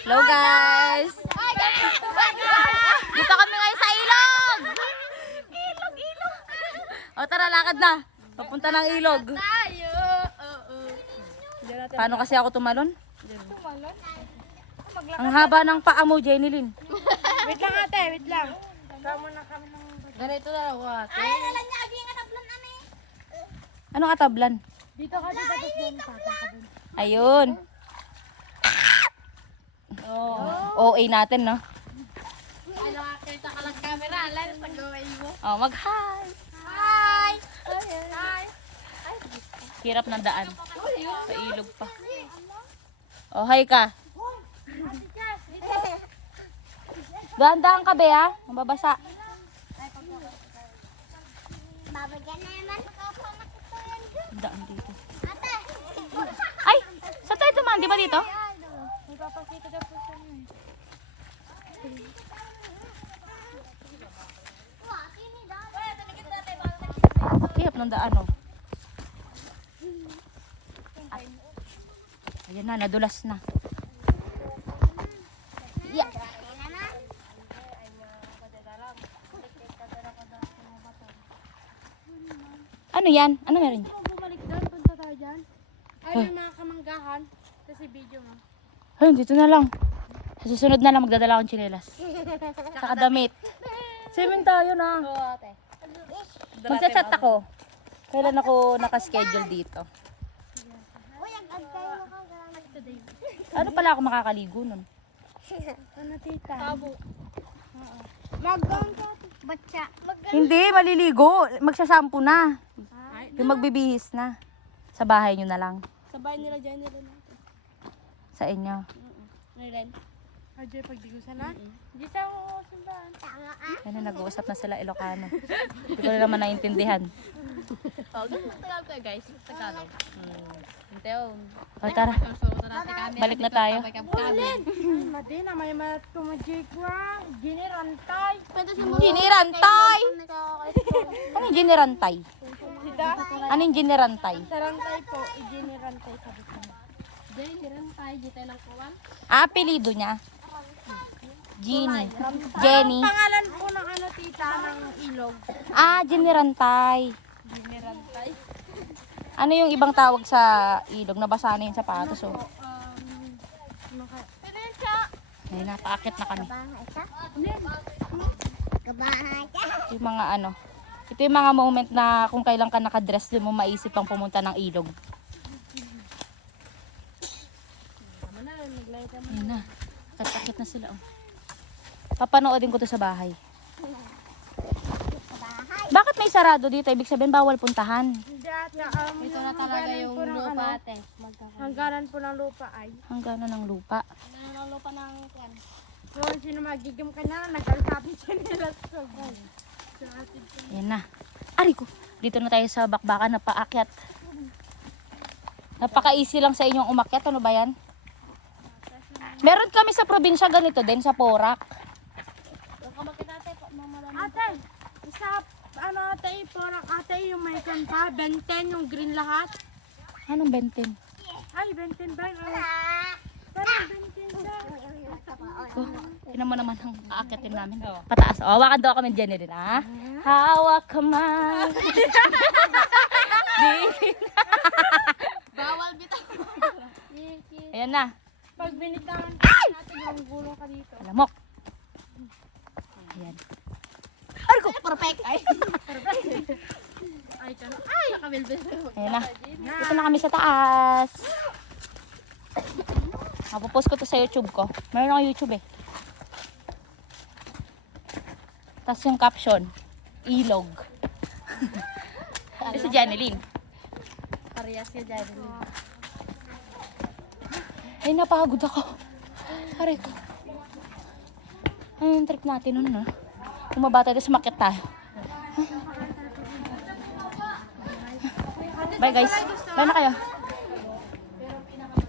Hello guys! Dito kami ngayon sa ilog! Ilog! O tara, lakad na. Papunta ng ilog. Tayo! Paano kasi ako tumalon? Ang haba ng paa mo, Jenny Lynn. Wait lang ate, wait lang. Kamo na kami ng... Ganito na ako ate. Ay, nalang niya, agi nga tablan na ni. Ano katablan? Dito ka, dito ka doon. Papa ka doon. Ayun. OA natin, no? Ay, nakakita ka lang camera. Alam, nag-away mo. Oh, mag-hi! Hi! Hi! Hirap ng daan. Sa ilog pa. Oh, hi ka. Dahan-dahan ka, Bea. Mababasa. Babagyan na naman. Daan dito. Ay! Saan tayo tumaan? Di ba dito? May papakita daw po sa inyo. Hirap ng daan, oh. Ayan na, nadulas na. Yeah. Ano yan? Ano meron dyan? Bumalik doon, punta tayo dyan. Ay, may mga kamanggahan. Kasi video mo. Ay, dito na lang. Sa susunod na lang magdadala akong tsinelas. Saka damit. Swimming tayo na. Oo, ate. Magchat-chat ako. Kailan ako nakaschedule dito? Uy, ang tayo makagalang today. Ano pala ako makakaligo nun? Ano tita? Tabo. Mag-down ka. Batsa. Hindi, maliligo. Magsashampoo na. Yung magbibihis na. Sa bahay nyo na lang. Sabay nila dyan nila natin. Sa inyo. Nilen. Ajay, pagdigusan na? Hindi tayo simbahan. Tama ah. Yan na, nag-uusap na sila Ilocano. Hindi ko na naman naintindihan. Oh, ganun Tagalog tayo guys. Tagalog. Hinteo. O tara, balik na tayo. Madina, may mat kumajikwa. Ginirantay. Pwede si Ginirantay! Ano yung ginirantay? Sida? Ano yung ginirantay? Sarantay po. Ginirantay sabi ko. Ginirantay. Dito lang kuwan. Ah, apelido niya. Jenny. Jenny. Pangalan po ng ano tita ng ilog. Ah, ginirantay. Ginirantay. Ano yung ibang tawag sa ilog? Nabasa na yung sapatos, oh. Ayun na, paakit na kami. Ito yung mga ano. Ito yung mga moment na kung kailan ka nakadress, doon mo maisip pang pumunta ng ilog. Ayun na. Akit na sila, oh. Papanoodin ko to sa bahay. Bakit may sarado dito? Ibig sabihin bawal puntahan. Ito na talaga yung lupa ate. Hangganan po ng lupa ay. Hanggang ng lupa. Hangganan ng lupa ng kwan. Kung sino magigim ka na, nagkalkapit siya nila sa Ayan na. Ari ko. Dito na tayo sa bakbakan na paakyat. Napaka-easy lang sa inyong umakyat. Ano ba yan? Meron kami sa probinsya ganito din, sa Porac. Ate, isa, ano ate, parang ate yung may kanta, benten, yung green lahat. Anong benten? Ay, benten ba? Parang benten siya. Oh, tinan mo naman ang aakyatin namin. Pataas. Oh, hawakan daw kami Jenny din, ha? Hawak ka man. Bawal bitaw. Ayan na. Pag binitangan ka natin, yung gulong ka dito. Alamok. Ayan. Ay ko. Perfect. Ay, ay, ay, nakabilbil. Ayan na. Dito na kami sa taas. Mapopost ko to sa YouTube ko. Meron ako YouTube eh. Tapos yung caption, ilog. Ito si Janeline. Parehas ka dyan. Ay, napagod ako. Aray ko. Ano yung trip natin nun, no? Kumabata tayo, sumakit tayo. Bye guys. Bye na kayo.